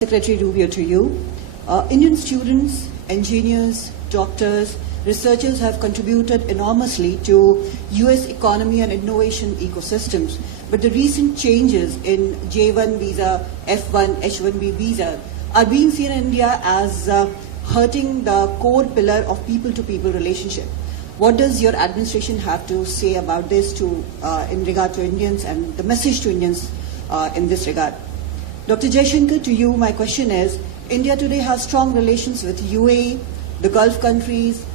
Secretary Rubio, to you. Indian students, engineers, doctors, researchers have contributed enormously to US economy and innovation ecosystems. But the recent changes in J1 visa, F1, H-1B visa are being seen in India as hurting the core pillar of people-to-people relationship. What does your administration have to say about this in regard to Indians and the message to Indians in this regard? Dr. Jaishankar, to you, my question is, India today has strong relations with UAE, the Gulf countries,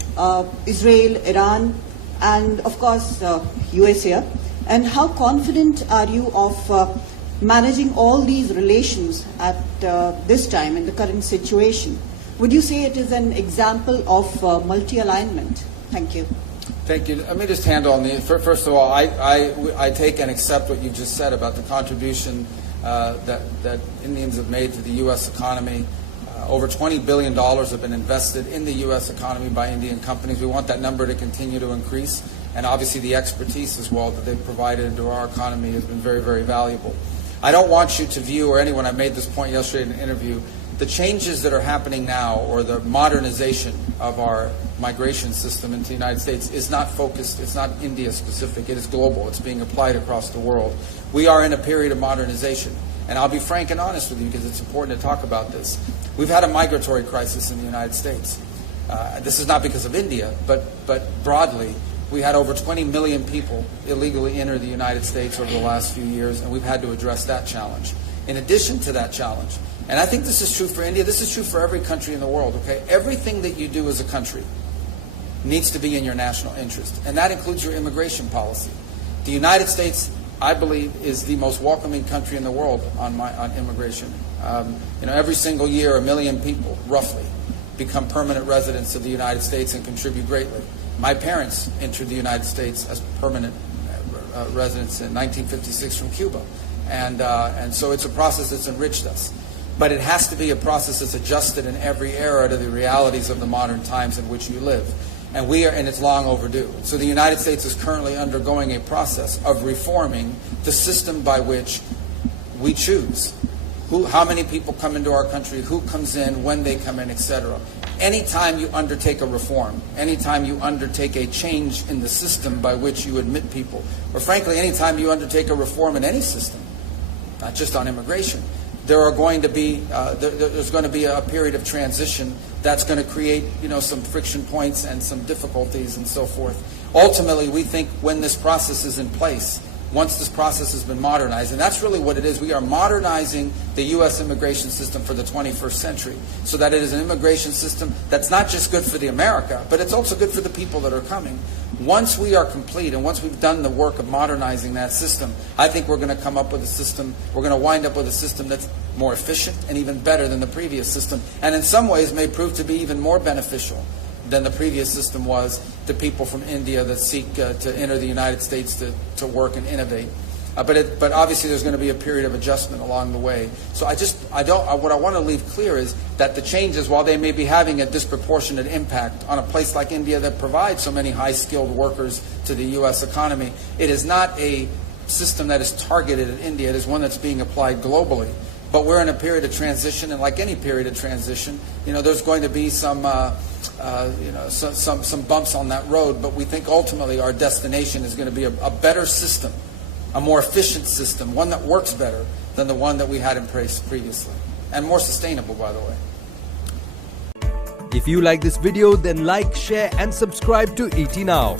Israel, Iran, and of course, US here. And how confident are you of managing all these relations at this time in the current situation? Would you say it is an example of multi-alignment? Thank you. Thank you. Let me just handle on the, first of all, I take and accept what you just said about the contribution that Indians have made to the U.S. economy. Over $20 billion have been invested in the U.S. economy by Indian companies. We want that number to continue to increase. And obviously the expertise as well that they've provided into our economy has been very, very valuable. I don't want you to view, or anyone, I made this point yesterday in an interview, the changes that are happening now, or the modernization of our migration system into the United States, is not focused, it's not India specific, it is global, it's being applied across the world. We are in a period of modernization, and I'll be frank and honest with you because it's important to talk about this. We've had a migratory crisis in the United States. This is not because of India, but broadly, we had over 20 million people illegally enter the United States over the last few years, and we've had to address that challenge. In addition to that challenge, and I think this is true for India, this is true for every country in the world, okay? Everything that you do as a country needs to be in your national interest, and that includes your immigration policy. The United States, I believe, is the most welcoming country in the world on immigration. Every single year, 1 million people, roughly, become permanent residents of the United States and contribute greatly. My parents entered the United States as permanent residents in 1956 from Cuba. And so it's a process that's enriched us. But it has to be a process that's adjusted in every era to the realities of the modern times in which you live. And it's long overdue. So the United States is currently undergoing a process of reforming the system by which we choose how many people come into our country, who comes in, when they come in, etc. Anytime you undertake a reform, anytime you undertake a change in the system by which you admit people, or frankly, anytime you undertake a reform in any system, not just on immigration, there's going to be a period of transition that's going to create some friction points and some difficulties and so forth. Ultimately, we think when this process is in place, once this process has been modernized, and that's really what it is, we are modernizing the U.S. immigration system for the 21st century so that it is an immigration system that's not just good for the America, but it's also good for the people that are coming. Once we are complete and once we've done the work of modernizing that system, I think we're going to come up with a system, we're going to wind up with a system that's more efficient and even better than the previous system, and in some ways may prove to be even more beneficial than the previous system was to people from India that seek to enter the United States to work and innovate. But obviously there's going to be a period of adjustment along the way. So what I want to leave clear is that the changes, while they may be having a disproportionate impact on a place like India that provides so many high-skilled workers to the U.S. economy, it is not a system that is targeted at India. It is one that's being applied globally. But we're in a period of transition, and like any period of transition, there's going to be some bumps on that road. But we think ultimately our destination is going to be a better system, a more efficient system, one that works better than the one that we had in place previously, and more sustainable, by the way. If you like this video, then like, share, and subscribe to ET Now.